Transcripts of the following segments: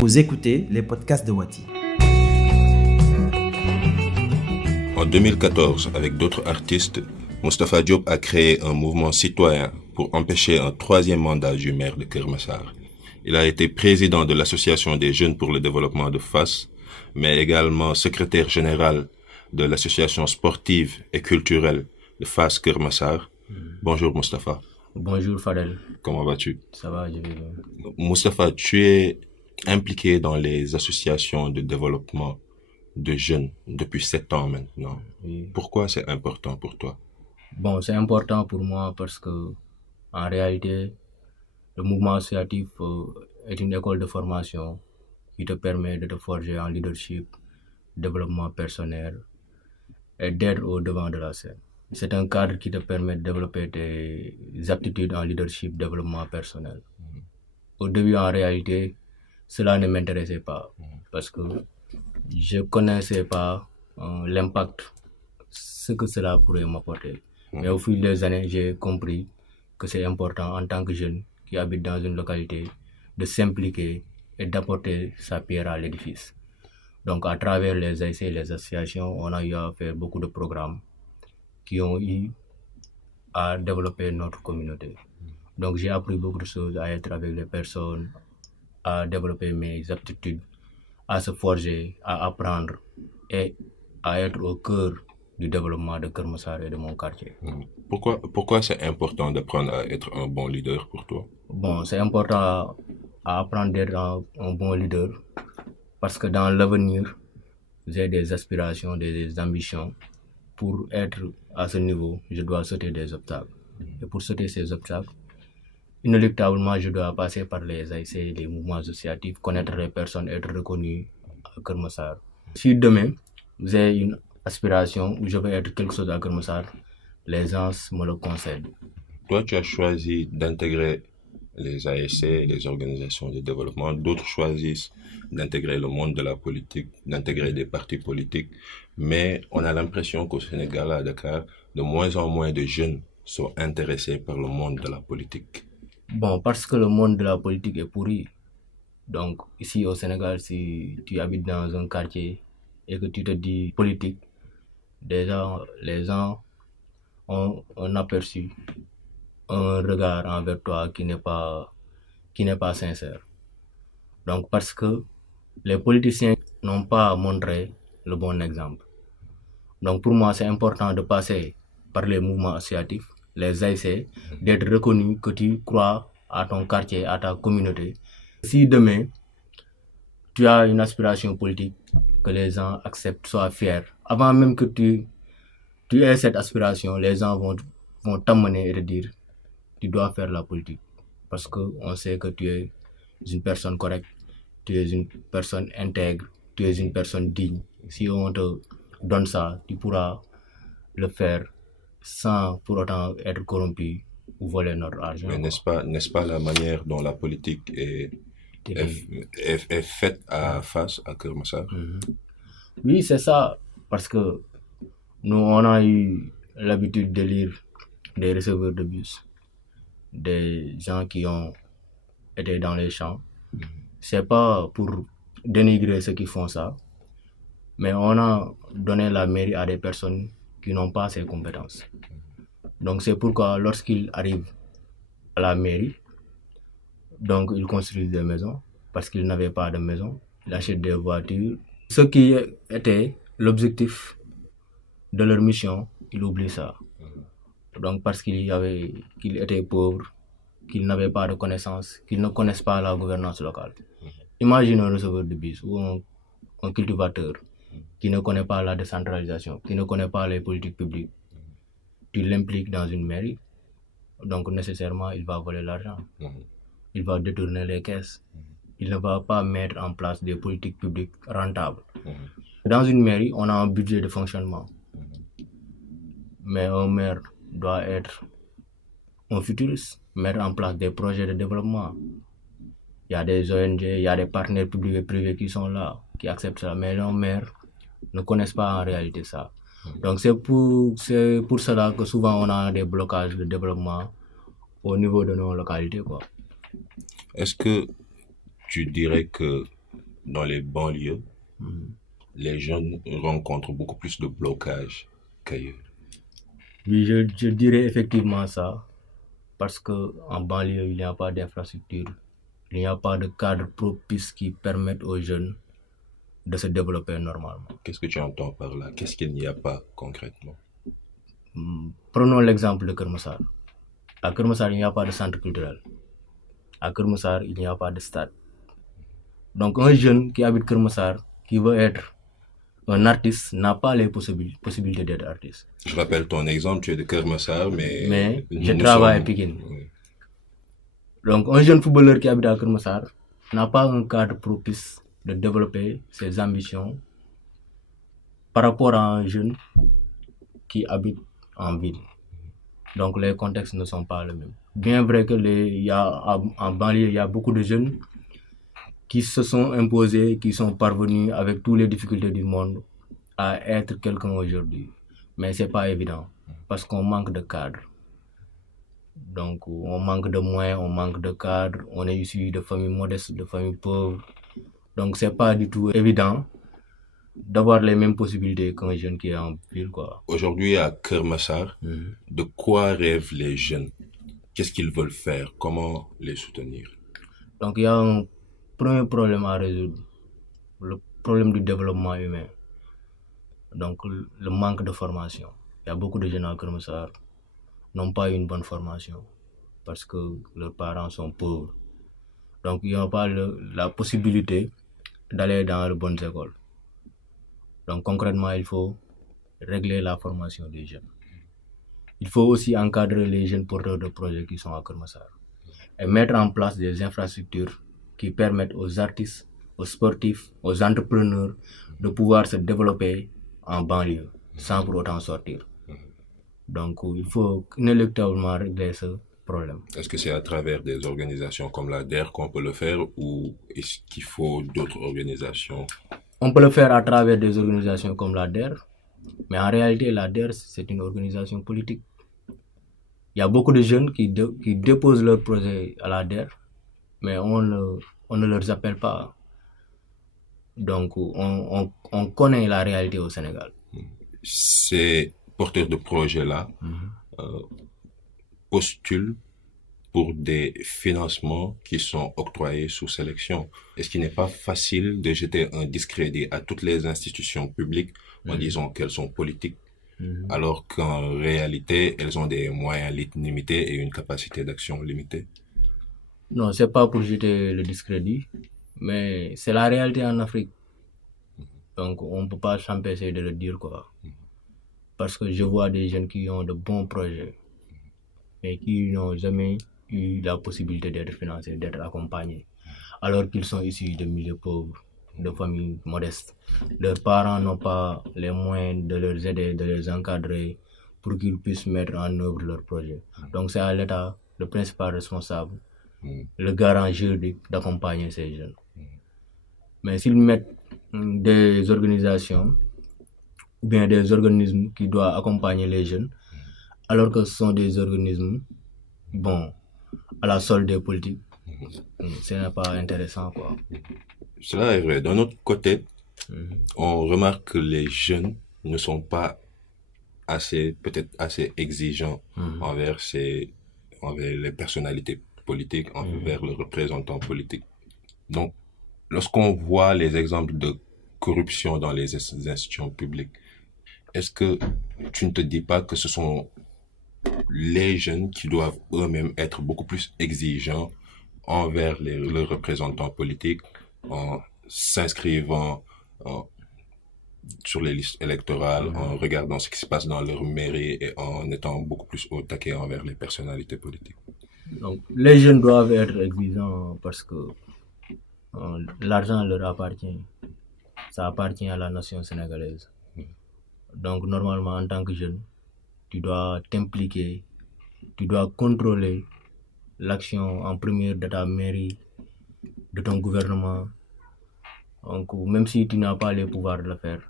Vous écoutez les podcasts de Wati. En 2014, avec d'autres artistes, Moustapha Diop a créé un mouvement citoyen pour empêcher un troisième mandat du maire de Keur Massar. Il a été président de l'Association des jeunes pour le développement de Fass, mais également secrétaire général de l'Association sportive et culturelle de Fass Keur Massar. Bonjour Moustapha. Bonjour Fadel. Comment vas-tu? Ça va, je vais bien. Moustapha, tu es impliqué dans les associations de développement de jeunes depuis 7 ans maintenant. Oui. Pourquoi c'est important pour toi? Bon, c'est important pour moi parce que, en réalité, le mouvement associatif est une école de formation qui te permet de te forger en leadership, développement personnel et d'être au devant de la scène. C'est un cadre qui te permet de développer tes aptitudes en leadership, développement personnel. Au début, en réalité, cela ne m'intéressait pas parce que je connaissais pas l'impact, ce que cela pourrait m'apporter. Mais au fil des années, j'ai compris que c'est important en tant que jeune qui habite dans une localité de s'impliquer et d'apporter sa pierre à l'édifice. Donc à travers les AIC et les associations, on a eu à faire beaucoup de programmes qui ont eu à développer notre communauté. Donc j'ai appris beaucoup de choses à être avec les personnes, à développer mes aptitudes, à se forger, à apprendre et à être au cœur du développement de Keur Massar et de mon quartier. Pourquoi c'est important d'apprendre à être un bon leader pour toi? Bon, c'est important à apprendre d'être un bon leader parce que dans l'avenir, j'ai des aspirations, des ambitions. Pour être à ce niveau, je dois sauter des obstacles. Et pour sauter ces obstacles, inéluctablement, je dois passer par les AIC, les mouvements associatifs, connaître les personnes, être reconnu à Keur Massar. Si demain, j'ai une aspiration où je veux être quelque chose à Keur Massar, les gens me le concèdent. Toi, tu as choisi d'intégrer les ASC, les organisations de développement. D'autres choisissent d'intégrer le monde de la politique, d'intégrer des partis politiques. Mais on a l'impression qu'au Sénégal, à Dakar, de moins en moins de jeunes sont intéressés par le monde de la politique. Bon, parce que le monde de la politique est pourri. Donc, ici au Sénégal, si tu habites dans un quartier et que tu te dis politique, déjà, les gens ont un aperçu, un regard envers toi qui n'est pas sincère. Donc, parce que les politiciens n'ont pas montré le bon exemple. Donc, pour moi, c'est important de passer par les mouvements associatifs, les AIC, d'être reconnu que tu crois à ton quartier, à ta communauté. Si demain, tu as une aspiration politique, que les gens acceptent, soient fiers. Avant même que tu aies cette aspiration, les gens vont t'amener et te dire tu dois faire la politique. Parce qu'on sait que tu es une personne correcte, tu es une personne intègre, tu es une personne digne. Si on te donne ça, tu pourras le faire sans pour autant être corrompu ou voler notre argent. Mais n'est-ce pas la manière dont la politique est faite face à Keur Massar? Oui, c'est ça. Parce que nous, on a eu l'habitude de lire des receveurs de bus, des gens qui ont été dans les champs. C'est pas pour dénigrer ceux qui font ça, mais on a donné la mairie à des personnes qui n'ont pas ces compétences. Donc c'est pourquoi lorsqu'ils arrivent à la mairie, donc ils construisent des maisons parce qu'ils n'avaient pas de maison, ils achètent des voitures. Ce qui était l'objectif de leur mission, ils oublient ça. Donc parce qu'ils étaient pauvres, qu'ils n'avaient pas de connaissances, qu'ils ne connaissent pas la gouvernance locale. Imagine un receveur de bus ou un cultivateur qui ne connaît pas la décentralisation, qui ne connaît pas les politiques publiques. Tu l'impliques dans une mairie, donc nécessairement il va voler l'argent. Il va détourner les caisses. Il ne va pas mettre en place des politiques publiques rentables. Dans une mairie, on a un budget de fonctionnement. Mais un maire doit être un futuriste, mettre en place des projets de développement. Il y a des ONG, il y a des partenaires publics et privés qui sont là, qui acceptent ça. Mais nos maires ne connaissent pas en réalité ça. Donc c'est pour cela que souvent on a des blocages de développement au niveau de nos localités, quoi. Est-ce que tu dirais que dans les banlieues, les jeunes rencontrent beaucoup plus de blocages qu'ailleurs. Oui, je dirais effectivement ça, parce qu'en banlieue, il n'y a pas d'infrastructure, il n'y a pas de cadre propice qui permettent aux jeunes de se développer normalement. Qu'est-ce que tu entends par là? Qu'est-ce qu'il n'y a pas concrètement? Prenons l'exemple de Kermassar. À Kermassar, il n'y a pas de centre culturel. À Kermassar, il n'y a pas de stade. Donc un jeune qui habite Kermassar, qui veut être un artiste, n'a pas les possibilités d'être artiste. Je rappelle ton exemple, tu es de Kermassar, mais je travaille à Pikine. Oui. Donc un jeune footballeur qui habite à Kermassar n'a pas un cadre propice de développer ses ambitions par rapport à un jeune qui habite en ville. Donc les contextes ne sont pas les mêmes. Bien vrai que en banlieue, il y a beaucoup de jeunes qui se sont imposés, qui sont parvenus avec toutes les difficultés du monde à être quelqu'un aujourd'hui. Mais c'est pas évident parce qu'on manque de cadre. Donc on manque de moyens, on manque de cadre, on est issu de familles modestes, de familles pauvres. Donc c'est pas du tout évident d'avoir les mêmes possibilités qu'un jeune qui est en ville, quoi. Aujourd'hui, à Kermassar, de quoi rêvent les jeunes? Qu'est-ce qu'ils veulent faire? Comment les soutenir? Donc il y a un premier problème à résoudre, le problème du développement humain. Donc le manque de formation. Il y a beaucoup de jeunes à Kermassar n'ont pas une bonne formation parce que leurs parents sont pauvres. Donc ils n'ont pas la possibilité d'aller dans les bonnes écoles. Donc concrètement, il faut régler la formation des jeunes. Il faut aussi encadrer les jeunes porteurs de projets qui sont à Kermassar et mettre en place des infrastructures qui permettent aux artistes, aux sportifs, aux entrepreneurs de pouvoir se développer en banlieue sans pour autant sortir. Donc il faut inéluctablement régler ce problème. Est-ce que c'est à travers des organisations comme la DER qu'on peut le faire ou est-ce qu'il faut d'autres organisations? On peut le faire à travers des organisations comme la DER, mais en réalité la DER c'est une organisation politique. Il y a beaucoup de jeunes qui déposent leurs projets à la DER, mais on ne leur appelle pas. Donc on connaît la réalité au Sénégal. Ces porteurs de projets-là postulent pour des financements qui sont octroyés sous sélection. Est-ce qu'il n'est pas facile de jeter un discrédit à toutes les institutions publiques en disant qu'elles sont politiques, alors qu'en réalité, elles ont des moyens limités et une capacité d'action limitée? Non, c'est pas pour jeter le discrédit, mais c'est la réalité en Afrique. Donc on ne peut pas s'empêcher de le dire, quoi. Parce que je vois des jeunes qui ont de bons projets, mais qui n'ont jamais eu la possibilité d'être financés, d'être accompagnés, alors qu'ils sont issus de milieux pauvres, de familles modestes. Leurs parents n'ont pas les moyens de les aider, de les encadrer pour qu'ils puissent mettre en œuvre leurs projets. Donc c'est à l'État, le principal responsable, le garant juridique d'accompagner ces jeunes. Mais s'ils mettent des organisations ou bien des organismes qui doivent accompagner les jeunes, alors que ce sont des organismes, à la solde des politiques, ce n'est pas intéressant, quoi. Cela est vrai. D'un autre côté, on remarque que les jeunes ne sont pas peut-être assez exigeants envers les personnalités politiques, envers les représentants politiques. Donc, lorsqu'on voit les exemples de corruption dans les institutions publiques, est-ce que tu ne te dis pas que ce sont les jeunes qui doivent eux-mêmes être beaucoup plus exigeants envers les représentants politiques en s'inscrivant sur les listes électorales, en regardant ce qui se passe dans leur mairie et en étant beaucoup plus au taquet envers les personnalités politiques? Donc, les jeunes doivent être exigeants parce que l'argent leur appartient. Ça appartient à la nation sénégalaise. Donc, normalement, en tant que jeune, tu dois t'impliquer, tu dois contrôler l'action en première de ta mairie, de ton gouvernement. Donc, même si tu n'as pas les pouvoirs de le faire,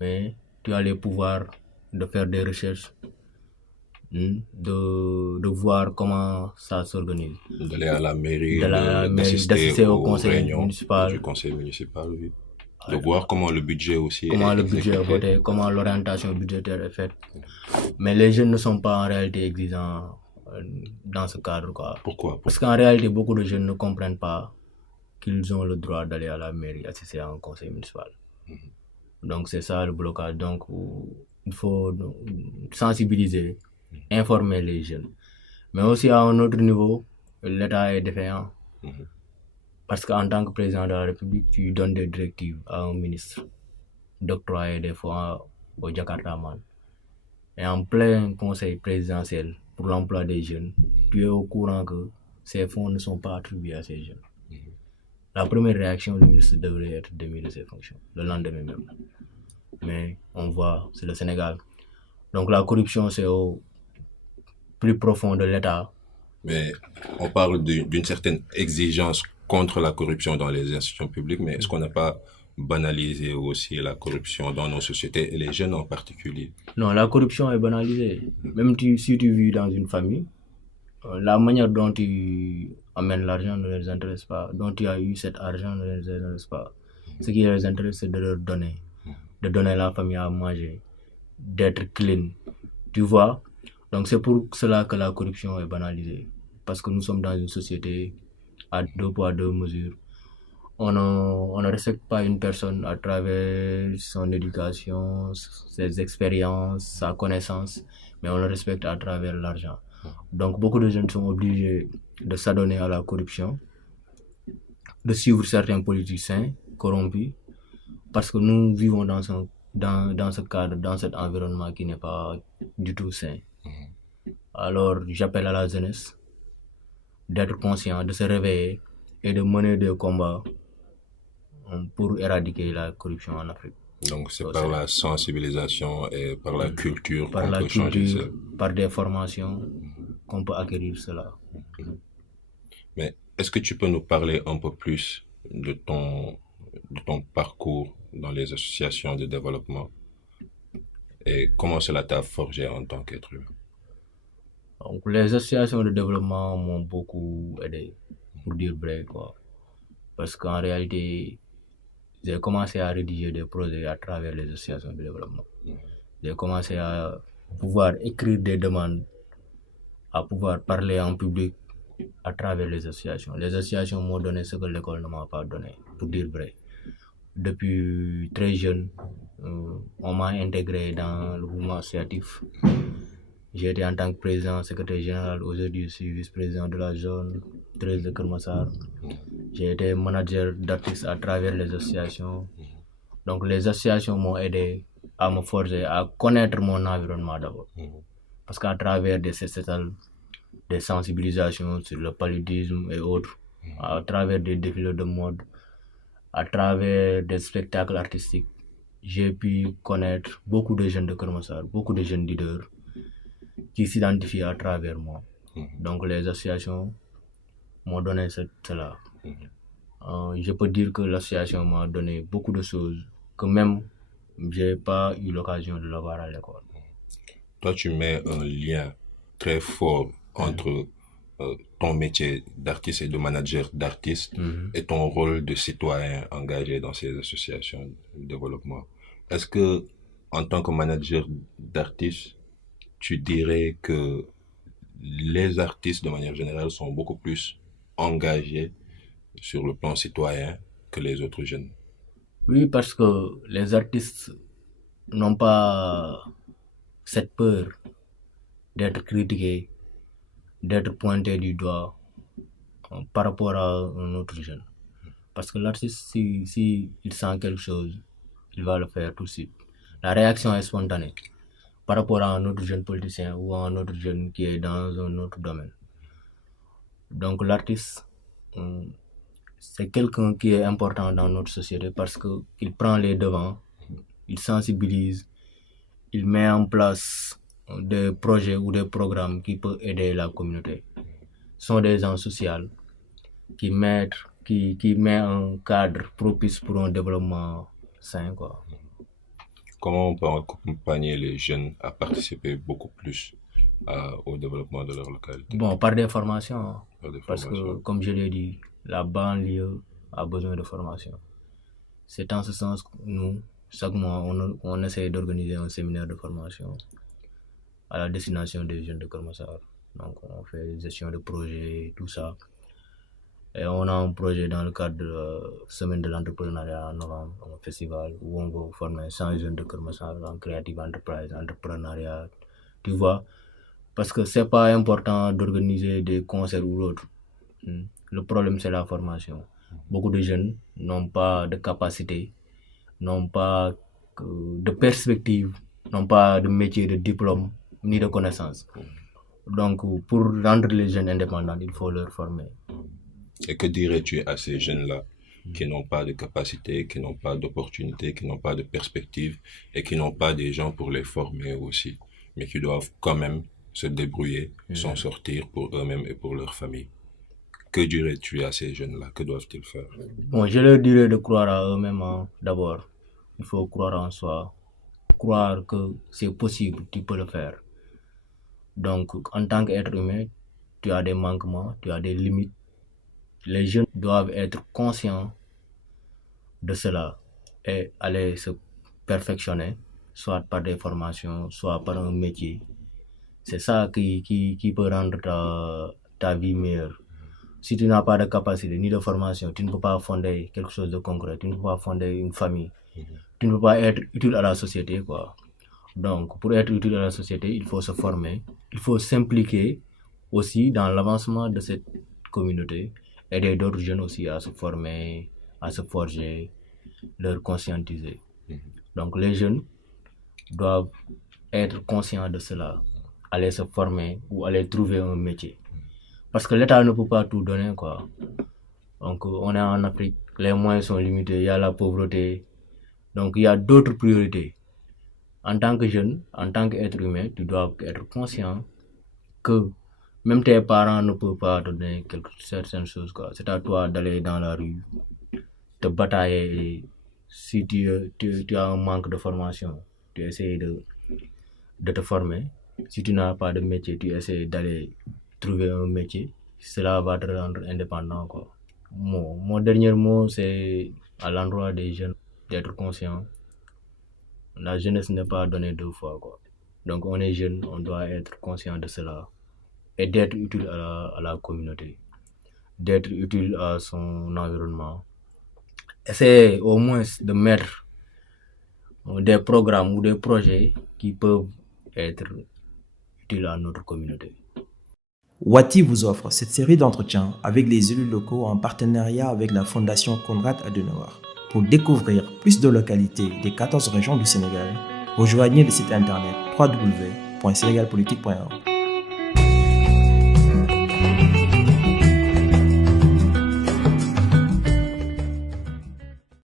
mais tu as les pouvoirs de faire des recherches, de voir comment ça s'organise. D'aller à la mairie, De la mairie, d'assister au aux conseil réunions municipal, du conseil municipal, oui. De voir comment le budget aussi comment est le budget est exécuté. voté, comment l'orientation budgétaire est faite. Mais les jeunes ne sont pas en réalité exigeants dans ce cadre, quoi. Pourquoi? Parce qu'en réalité, beaucoup de jeunes ne comprennent pas qu'ils ont le droit d'aller à la mairie assister à un conseil municipal. Donc c'est ça le blocage. Donc il faut sensibiliser, informer les jeunes. Mais aussi à un autre niveau, l'État est défaillant. Parce qu'en tant que président de la République, tu donnes des directives à un ministre d'octroyer des fonds au Jakartaman. Et en plein conseil présidentiel pour l'emploi des jeunes, tu es au courant que ces fonds ne sont pas attribués à ces jeunes. La première réaction du ministre devrait être démis de ses fonctions, le lendemain même. Mais on voit, c'est le Sénégal. Donc la corruption, c'est au plus profond de l'État. Mais on parle d'une certaine exigence contre la corruption dans les institutions publiques, mais est-ce qu'on n'a pas banalisé aussi la corruption dans nos sociétés, et les jeunes en particulier? Non, la corruption est banalisée. Même si tu vis dans une famille, la manière dont tu amènes l'argent ne les intéresse pas, dont tu as eu cet argent ne les intéresse pas. Ce qui les intéresse, c'est de leur donner, de donner la famille à manger, d'être clean. Tu vois? Donc c'est pour cela que la corruption est banalisée. Parce que nous sommes dans une société à deux poids, deux mesures. On ne respecte pas une personne à travers son éducation, ses expériences, sa connaissance, mais on le respecte à travers l'argent. Donc beaucoup de jeunes sont obligés de s'adonner à la corruption, de suivre certains politiciens corrompus, parce que nous vivons dans ce cadre, dans cet environnement qui n'est pas du tout sain. Alors j'appelle à la jeunesse d'être conscient, de se réveiller et de mener des combats pour éradiquer la corruption en Afrique. Donc c'est par la sensibilisation et par la culture qu'on peut changer ça. Par des formations qu'on peut acquérir cela. Mais est-ce que tu peux nous parler un peu plus de ton parcours dans les associations de développement et comment cela t'a forgé en tant qu'être humain? Donc, les associations de développement m'ont beaucoup aidé, pour dire vrai, quoi. Parce qu'en réalité, j'ai commencé à rédiger des projets à travers les associations de développement. J'ai commencé à pouvoir écrire des demandes, à pouvoir parler en public à travers les associations. Les associations m'ont donné ce que l'école ne m'a pas donné, pour dire vrai. Depuis très jeune, on m'a intégré dans le mouvement associatif. J'ai été en tant que président, secrétaire général. Aujourd'hui, je suis vice-président de la zone 13 de Kermassar. J'ai été manager d'artistes à travers les associations. Donc les associations m'ont aidé à me forger, à connaître mon environnement d'abord. Parce qu'à travers des CCTL, des sensibilisations sur le paludisme et autres, à travers des défilés de mode, à travers des spectacles artistiques, j'ai pu connaître beaucoup de jeunes de Kermassar, beaucoup de jeunes leaders qui s'identifient à travers moi. Donc les associations m'ont donné cela. Je peux dire que l'association m'a donné beaucoup de choses que même j'ai pas eu l'occasion de l'avoir à l'école. Toi, tu mets un lien très fort entre ton métier d'artiste et de manager d'artiste et ton rôle de citoyen engagé dans ces associations de développement. Est-ce que, en tant que manager d'artiste, tu dirais que les artistes, de manière générale, sont beaucoup plus engagés sur le plan citoyen que les autres jeunes? Oui, parce que les artistes n'ont pas cette peur d'être critiqués, d'être pointés du doigt par rapport à un autre jeune. Parce que l'artiste, si il sent quelque chose, il va le faire tout de suite. La réaction est spontanée par rapport à un autre jeune politicien ou à un autre jeune qui est dans un autre domaine. Donc l'artiste, c'est quelqu'un qui est important dans notre société parce qu'il prend les devants, il sensibilise, il met en place des projets ou des programmes qui peuvent aider la communauté. Ce sont des gens sociaux qui mettent un cadre propice pour un développement sain, quoi. Comment on peut accompagner les jeunes à participer beaucoup plus au développement de leur localité? Bon, par des formations, hein. Par des Parce que, formations. comme je l'ai dit, la banlieue a besoin de formation. C'est en ce sens que nous, chaque mois, on essaie d'organiser un séminaire de formation à la destination des jeunes de Keur Massar. Donc, on fait gestion de projet, tout ça. Et on a un projet dans le cadre de la semaine de l'entrepreneuriat en novembre, un festival où on va former 100 jeunes de Keur Massar en creative enterprise, entrepreneuriat, tu vois. Parce que c'est pas important d'organiser des concerts ou autre. Le problème, c'est la formation. Beaucoup de jeunes n'ont pas de capacité, n'ont pas de perspective, n'ont pas de métier, de diplôme, ni de connaissances. Donc, pour rendre les jeunes indépendants, il faut leur former. Et que dirais-tu à ces jeunes-là qui n'ont pas de capacité, qui n'ont pas d'opportunité, qui n'ont pas de perspective et qui n'ont pas des gens pour les former aussi, mais qui doivent quand même se débrouiller, s'en sortir pour eux-mêmes et pour leur famille? Que dirais-tu à ces jeunes-là? Que doivent-ils faire? Bon, je leur dirais de croire à eux-mêmes, hein, d'abord. Il faut croire en soi, croire que c'est possible, tu peux le faire. Donc, en tant qu'être humain, tu as des manquements, tu as des limites. Les jeunes doivent être conscients de cela et aller se perfectionner, soit par des formations, soit par un métier. C'est ça qui peut rendre ta vie meilleure. Si tu n'as pas de capacité ni de formation, tu ne peux pas fonder quelque chose de concret, tu ne peux pas fonder une famille, tu ne peux pas être utile à la société, quoi. Donc, pour être utile à la société, il faut se former, il faut s'impliquer aussi dans l'avancement de cette communauté, aider d'autres jeunes aussi à se former, à se forger, leur conscientiser. Donc, les jeunes doivent être conscients de cela, aller se former ou aller trouver un métier. Parce que l'État ne peut pas tout donner, quoi. Donc, on est en Afrique, les moyens sont limités, il y a la pauvreté. Donc, il y a d'autres priorités. En tant que jeune, en tant qu'être humain, tu dois être conscient que même tes parents ne peuvent pas te donner certaines choses, quoi. C'est à toi d'aller dans la rue, te batailler. Si tu as un manque de formation, tu essaies de te former. Si tu n'as pas de métier, tu essaies d'aller trouver un métier. Cela va te rendre indépendant, quoi. Mon dernier mot, c'est à l'endroit des jeunes d'être conscient. La jeunesse n'est pas donnée deux fois, quoi. Donc on est jeune, on doit être conscient de cela et d'être utile à la communauté, d'être utile à son environnement. Essayer au moins de mettre des programmes ou des projets qui peuvent être utiles à notre communauté. Wati vous offre cette série d'entretiens avec les élus locaux en partenariat avec la Fondation Konrad Adenauer. Pour découvrir plus de localités des 14 régions du Sénégal, rejoignez le site internet www.senegalpolitique.org.